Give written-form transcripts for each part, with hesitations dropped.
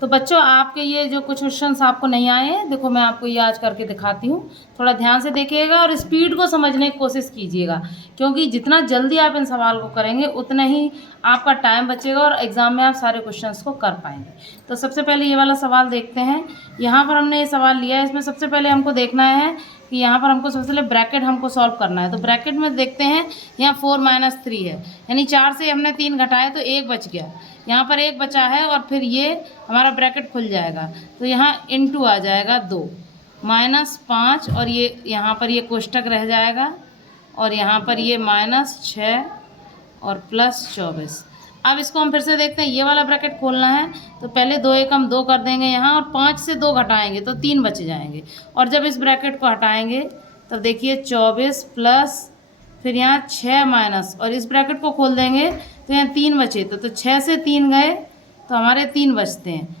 तो बच्चों आपके ये जो कुछ क्वेश्चंस आपको नहीं आए हैं, देखो मैं आपको ये आज करके दिखाती हूँ। थोड़ा ध्यान से देखिएगा और स्पीड को समझने की कोशिश कीजिएगा, क्योंकि जितना जल्दी आप इन सवाल को करेंगे उतना ही आपका टाइम बचेगा और एग्ज़ाम में आप सारे क्वेश्चंस को कर पाएंगे। तो सबसे पहले ये वाला सवाल देखते हैं। यहाँ पर हमने ये सवाल लिया है, इसमें सबसे पहले हमको देखना है कि यहाँ पर हमको सबसे पहले ब्रैकेट हमको सॉल्व करना है। तो ब्रैकेट में देखते हैं, यहाँ 4 - 3 है, यानी 4 से हमने 3 घटाए तो 1 बच गया। यहाँ पर 1 बचा है और फिर ये हमारा ब्रैकेट खुल जाएगा, तो यहाँ इनटू आ जाएगा 2 -5 और ये यहाँ पर ये कोष्टक रह जाएगा और यहाँ पर ये -6 और +24। अब इसको हम फिर से देखते हैं, ये वाला ब्रैकेट खोलना है तो पहले 2 एकम 2 कर देंगे यहाँ और 5 से 2 घटाएंगे तो 3 बच जाएंगे। और जब इस ब्रैकेट को हटाएंगे तब देखिए 24 प्लस फिर यहाँ 6 माइनस और इस ब्रैकेट को खोल देंगे तो यहाँ 3 बचे, तो 6 से 3 गए तो हमारे 3 बचते हैं।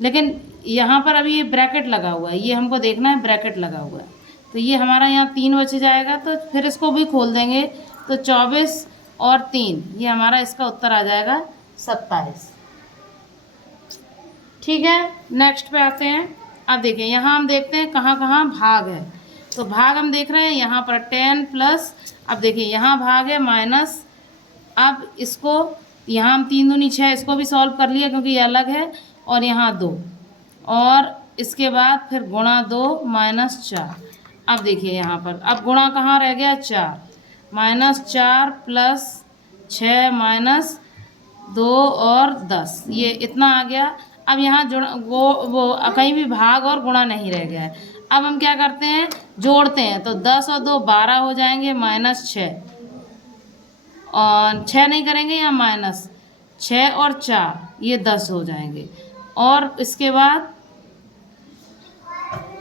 लेकिन यहाँ पर अभी ये ब्रैकेट लगा हुआ है, ये हमको देखना है ब्रैकेट लगा हुआ है, तो ये हमारा यहाँ 3 बच जाएगा। तो फिर इसको भी खोल देंगे तो 24 और 3, ये हमारा इसका उत्तर आ जाएगा 27। ठीक है, नेक्स्ट पे आते हैं। अब देखिए यहाँ हम देखते हैं कहाँ कहाँ भाग है। तो भाग हम देख रहे हैं यहाँ पर 10 प्लस, अब देखिए यहाँ भाग है माइनस। अब इसको यहाँ हम 3 दूनी 6, इसको भी सॉल्व कर लिया क्योंकि ये अलग है, और यहाँ 2 और इसके बाद फिर गुणा 2 -4। अब देखिए यहाँ पर अब गुणा कहाँ रह गया, 4 -4 प्लस 6 माइनस 2 और 10, ये इतना आ गया। अब यहाँ वो कहीं भी भाग और गुणा नहीं रह गया है। अब हम क्या करते हैं, जोड़ते हैं, तो 10 और 2 12 हो जाएंगे -6 और 6 नहीं करेंगे यहाँ -6 और 4 ये 10 हो जाएंगे। और इसके बाद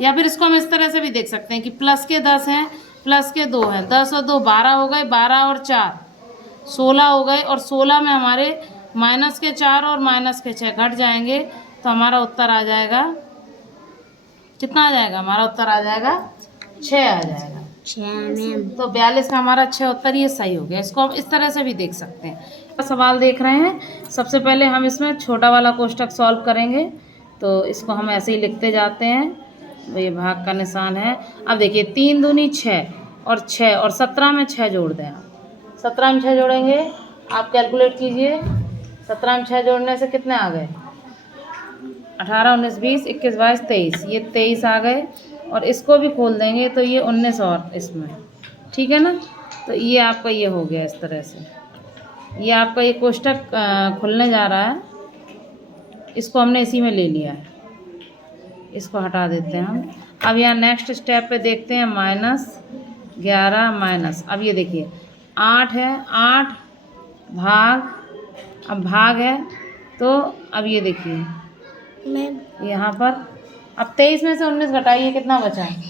या फिर इसको हम इस तरह से भी देख सकते हैं कि प्लस के 10 हैं, प्लस के 2 हैं, 10 और 2 12 हो गए, 12 और 4 16 हो गए, और 16 में हमारे माइनस के 4 और माइनस के 6 घट जाएंगे, तो हमारा उत्तर आ जाएगा कितना आ जाएगा, हमारा उत्तर आ जाएगा 6 आ जाएगा। 6 तो 42 का हमारा 6 उत्तर ये सही हो गया। इसको हम इस तरह से भी देख सकते हैं। सवाल देख रहे हैं, सबसे पहले हम इसमें छोटा वाला कोष्टक सॉल्व करेंगे, तो इसको हम ऐसे ही लिखते जाते हैं, ये भाग का निशान है। अब देखिए 3 दूनी 6 और 6 और 17 में 6 जोड़ दें आप, 17 में 6 जोड़ेंगे, आप कैलकुलेट कीजिए, 17 में 6 जोड़ने से कितने आ गए, 18 19 20 21 22 23, ये 23 आ गए। और इसको भी खोल देंगे तो ये 19 और इसमें, ठीक है ना। तो ये आपका ये हो गया इस तरह से, ये आपका ये कोष्टक खुलने जा रहा है, इसको हमने इसी में ले लिया है, इसको हटा देते हैं हम। अब यहाँ नेक्स्ट स्टेप पे देखते हैं, -11 माइनस, अब ये देखिए 8 है, 8 भाग, अब भाग है तो अब ये देखिए यहाँ पर अब 23 में से 19 घटाइए, कितना बचा है,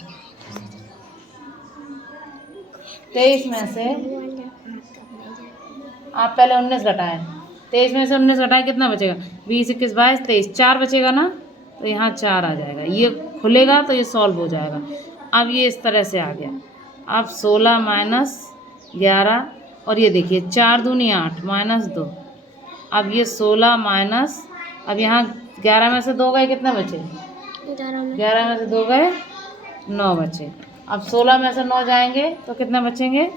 23 में से आप पहले 19 घटाएं, 23 में से 19 घटाएं, कितना बचेगा, 20 21 22 23, 4 बचेगा ना, तो यहाँ 4 आ जाएगा, ये खुलेगा तो ये सॉल्व हो जाएगा। अब ये इस तरह से आ गया। अब 16 - 11 और ये देखिए 4 दूनी 8 -2, अब ये 16 माइनस, अब यहाँ 11 में से 2 गए, कितने बचे, 11 में से 2 गए 9 बचे। अब 16 में से 9 जाएंगे तो कितने बचेंगे,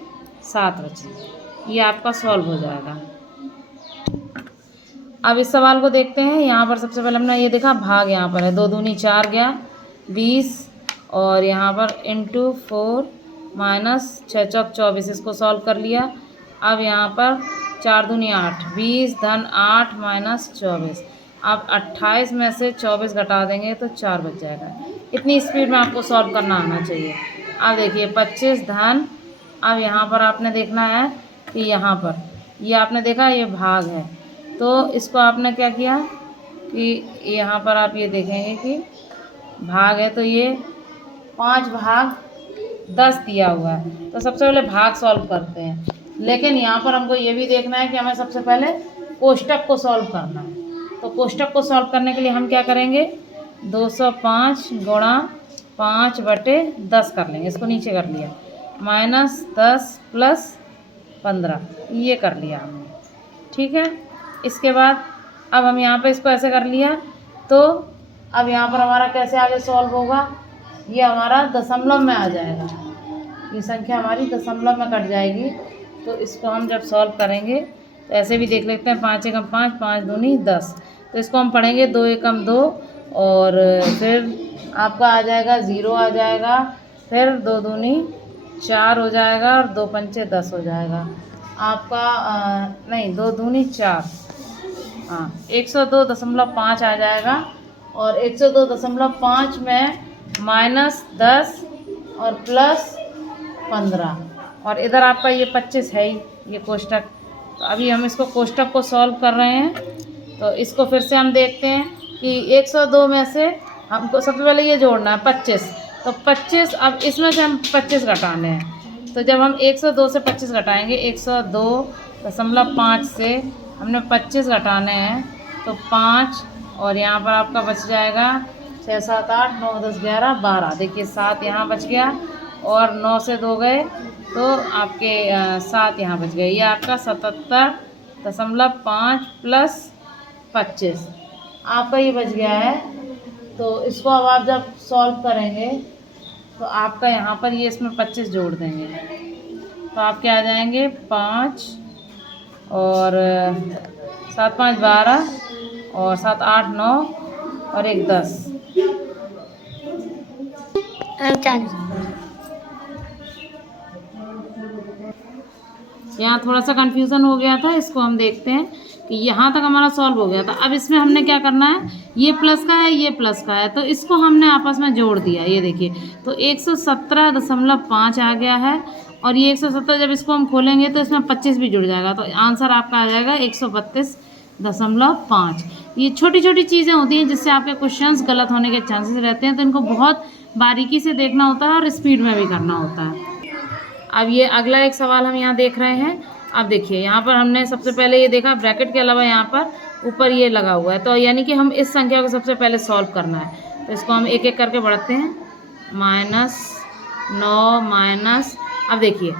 7 बचेंगे। ये आपका सॉल्व हो जाएगा। अब इस सवाल को देखते हैं। यहाँ पर सबसे पहले हमने ये देखा भाग यहाँ पर है, 2 दूनी 4 गया 20 और यहाँ पर इंटू 4 -6 चौक 24, इसको सॉल्व कर लिया। अब यहाँ पर 4 दूनी 8, 20 धन 8 -24, अब 28 में से 24 घटा देंगे तो 4 बच जाएगा। इतनी स्पीड में आपको सॉल्व करना आना चाहिए। अब देखिए 25 धन, अब यहाँ पर आपने देखना है कि यहाँ पर ये आपने देखा ये भाग है, तो इसको आपने क्या किया कि यहाँ पर आप ये देखेंगे कि भाग है, तो ये 5 भाग 10 दिया हुआ है, तो सबसे पहले भाग सॉल्व करते हैं। लेकिन यहाँ पर हमको ये भी देखना है कि हमें सबसे पहले कोष्टक को सॉल्व करना है। तो कोष्टक को सॉल्व करने के लिए हम क्या करेंगे, 205 गुणा 5/10 कर लेंगे, इसको नीचे कर लिया, -10 + 15, ये कर लिया हमने, ठीक है। इसके बाद अब हम यहाँ पे इसको ऐसे कर लिया, तो अब यहाँ पर हमारा कैसे आगे सॉल्व होगा, ये हमारा दशमलव में आ जाएगा, ये संख्या हमारी दशमलव में कट जाएगी। तो इसको हम जब सॉल्व करेंगे तो ऐसे भी देख लेते हैं, 5 एकम 5, 5 दूनी 10। तो इसको हम पढ़ेंगे 2 एकम 2, और फिर आपका आ जाएगा 0 आ जाएगा, फिर 2 दूनी 4 हो जाएगा, और 2 पंचे 10 हो जाएगा आपका। नहीं, 2 दूनी 4, हाँ 102.5 आ जाएगा। और 102.5 में -10 और +15, और इधर आपका ये 25 है ही, ये कोष्टक। तो अभी हम इसको कोष्टक को सॉल्व कर रहे हैं। तो इसको फिर से हम देखते हैं कि 102 में से हमको सबसे पहले ये जोड़ना है 25। तो 25, अब इसमें से हम 25 घटाने हैं। तो जब हम 102 से 25 घटाएंगे, 102.5 से हमने 25 घटाने हैं, तो 5, और यहाँ पर आपका बच जाएगा 6, 7, 8, 9, 10, 11, 12। देखिए 7 यहाँ बच गया, और 9 से 2 गए तो आपके 7 यहाँ बच गए। ये आपका 77.5 + 25 आपका ये बच गया है। तो इसको अब आप जब सॉल्व करेंगे तो आपका यहाँ पर ये इसमें 25 जोड़ देंगे, तो आपके आ जाएंगे 5 और 7, 5, 12, और 7, 8, 9, और 1, 10, 40। यहाँ थोड़ा सा कन्फ्यूज़न हो गया था, इसको हम देखते हैं कि यहाँ तक हमारा सॉल्व हो गया था। अब इसमें हमने क्या करना है, ये प्लस का है, ये प्लस का है, तो इसको हमने आपस में जोड़ दिया। ये देखिए, तो 117.5 आ गया है, और ये 170 जब इसको हम खोलेंगे तो इसमें 25 भी जुड़ जाएगा, तो आंसर आपका आ जाएगा 132.5। ये छोटी छोटी चीज़ें होती हैं जिससे आपके क्वेश्चंस गलत होने के चांसेस रहते हैं, तो इनको बहुत बारीकी से देखना होता है और स्पीड में भी करना होता है। अब ये अगला एक सवाल हम यहाँ देख रहे हैं। अब देखिए, यहाँ पर हमने सबसे पहले ये देखा ब्रैकेट के अलावा यहाँ पर ऊपर ये लगा हुआ है, तो यानी कि हम इस संख्या को सबसे पहले सॉल्व करना है। तो इसको हम एक एक करके बढ़ाते हैं, -9 माइनस, अब देखिए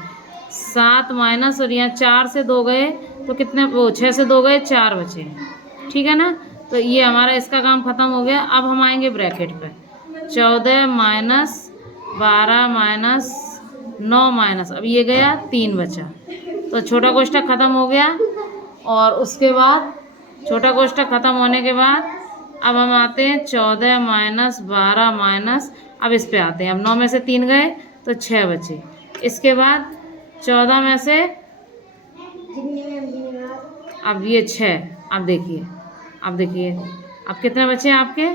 7 माइनस, और यहाँ 4 से 2 गए तो कितने, वो 6 से 2 गए 4 बचे, ठीक है ना। तो ये हमारा इसका काम ख़त्म हो गया। अब हम आएंगे ब्रैकेट पे, 14 माइनस 12 माइनस 9 माइनस, अब ये गया 3 बचा, तो छोटा कोष्ठक ख़त्म हो गया। और उसके बाद छोटा कोष्ठक ख़त्म होने के बाद अब हम आते हैं 14 माइनस 12 माइनस, अब इस पे आते हैं। अब 9 में से 3 गए तो 6 बचे। इसके बाद 14 में से अब ये 6, अब देखिए अब कितने बचे हैं आपके,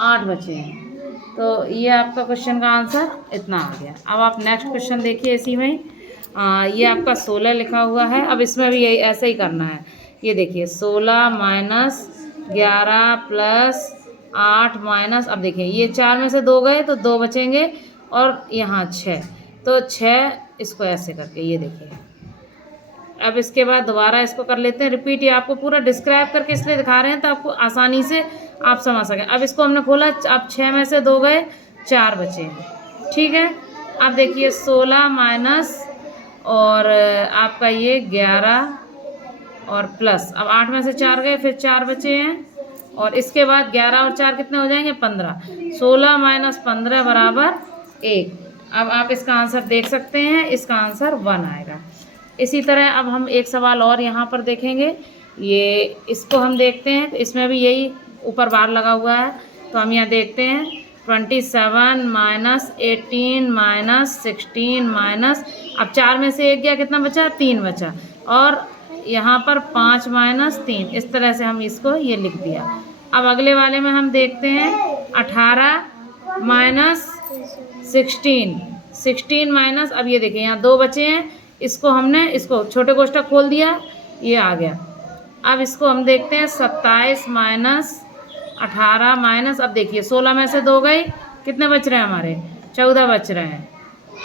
8 बचे हैं। तो ये आपका क्वेश्चन का आंसर इतना आ गया। अब आप नेक्स्ट क्वेश्चन देखिए, इसी में ये आपका 16 लिखा हुआ है। अब इसमें भी यही ऐसे ही करना है। ये देखिए 16 माइनस 11 प्लस 8 माइनस, अब देखिए ये 4 में से 2 गए तो 2 बचेंगे, और यहाँ 6, तो 6, इसको ऐसे करके ये देखिए। अब इसके बाद दोबारा इसको कर लेते हैं रिपीट। ये आपको पूरा डिस्क्राइब करके इसलिए दिखा रहे हैं तो आपको आसानी से आप समझ सकें। अब इसको हमने खोला, अब 6 में से 2 गए, 4 बचे, ठीक है। अब देखिए 16 माइनस, और आपका ये 11 और प्लस, अब 8 में से 4 गए, फिर 4 बचे हैं, और इसके बाद 11 और 4 कितने हो जाएंगे, 15। 16 माइनस 15 बराबर 1। अब आप इसका आंसर देख सकते हैं, इसका आंसर 1 आएगा। इसी तरह अब हम एक सवाल और यहाँ पर देखेंगे। ये इसको हम देखते हैं, तो इसमें भी यही ऊपर बार लगा हुआ है। तो हम यहाँ देखते हैं 27 माइनस 18 माइनस 16 माइनस, अब 4 में से 1 गया, कितना बचा, 3 बचा, और यहाँ पर 5 माइनस 3, इस तरह से हम इसको ये लिख दिया। अब अगले वाले में हम देखते हैं 18 माइनस 16 माइनस, अब ये देखिए यहाँ 2 बचे हैं, इसको हमने इसको छोटे कोष्ठक खोल दिया, ये आ गया। अब इसको हम देखते हैं 27 माइनस 18 माइनस, अब देखिए 16 में से 2 गए, कितने बच रहे हैं हमारे, 14 बच रहे हैं।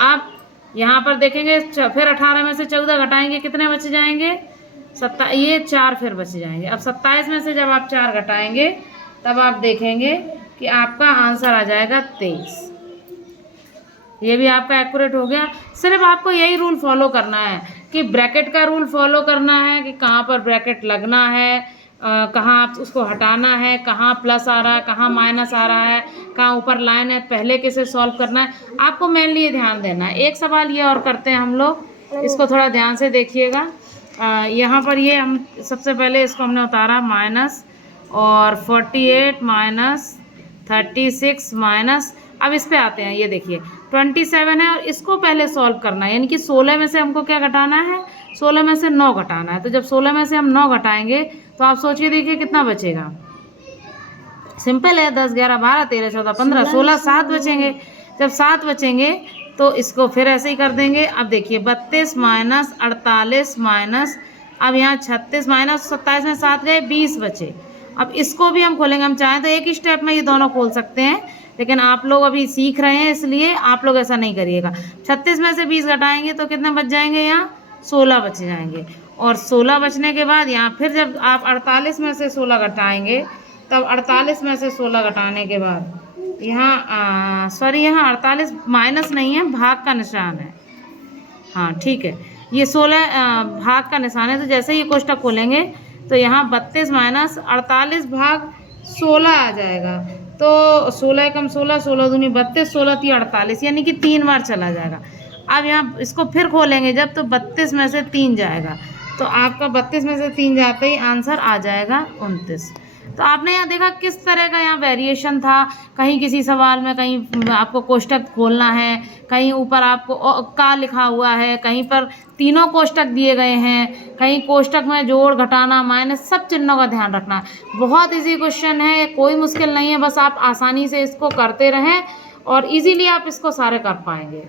अब यहाँ पर देखेंगे फिर 18 में से 14 घटाएंगे, कितने बच जाएंगे, ये 4 फिर बच जाएंगे। अब 27 में से जब आप 4 घटाएंगे तब आप देखेंगे कि आपका आंसर आ जाएगा 23। ये भी आपका एक्यूरेट हो गया। सिर्फ आपको यही रूल फॉलो करना है कि ब्रैकेट का रूल फॉलो करना है कि कहाँ पर ब्रैकेट लगना है, कहाँ आप उसको हटाना है, कहाँ प्लस आ रहा है, कहाँ माइनस आ रहा है, कहाँ ऊपर लाइन है, पहले कैसे सॉल्व करना है, आपको मेनली ये ध्यान देना है। एक सवाल ये और करते हैं हम लोग, इसको थोड़ा ध्यान से देखिएगा। यहाँ पर ये हम सबसे पहले इसको हमने उतारा माइनस और 48 माइनस 36 माइनस, अब इस पे आते हैं। ये देखिए 27 है और इसको पहले सॉल्व करना है, यानी कि 16 में से हमको क्या घटाना है, 16 में से 9 घटाना है। तो जब 16 में से हम 9 घटाएंगे तो आप सोचिए देखिए कितना बचेगा। सिंपल है, 10 11 12 13 14 15 16, 7 बचेंगे। जब 7 बचेंगे तो इसको फिर ऐसे ही कर देंगे। अब देखिए 32 माइनस 48 माइनस, अब यहाँ 36 माइनस 27 में 7 गए, 20 बचे। अब इसको भी हम खोलेंगे, हम चाहें तो एक ही स्टेप में ये दोनों खोल सकते हैं, लेकिन आप लोग अभी सीख रहे हैं इसलिए आप लोग ऐसा नहीं करिएगा। 36 में से 20 घटाएंगे तो कितने बच जाएंगे, यहाँ 16 बच जाएंगे। और 16 बचने के बाद यहाँ फिर जब आप 48 में से 16 घटाएंगे, तब 48 में से 16 घटाने के बाद यहाँ सॉरी, यहाँ 48 माइनस नहीं है, भाग का निशान है। हाँ ठीक है, ये 16 भाग का निशान है। तो जैसे ही ये कोष्टक खोलेंगे तो यहाँ 32 माइनस 48 भाग 16 आ जाएगा। तो 16 एकम 16, 16 दूनी 32, 16 ती 48, यानी कि 3 बार चला जाएगा। अब यहाँ इसको फिर खोलेंगे जब, तो 32 में से 3 जाएगा, तो आपका 32 में से 3 जाते ही आंसर आ जाएगा 29। तो आपने यहाँ देखा किस तरह का यहाँ वेरिएशन था। कहीं किसी सवाल में कहीं आपको कोष्टक खोलना है, कहीं ऊपर आपको का लिखा हुआ है, कहीं पर तीनों कोष्टक दिए गए हैं, कहीं कोष्टक में जोड़ घटाना माइनस सब चिन्हों का ध्यान रखना। बहुत इजी क्वेश्चन है, कोई मुश्किल नहीं है, बस आप आसानी से इसको करते रहें और इजीली आप इसको सारे कर पाएंगे।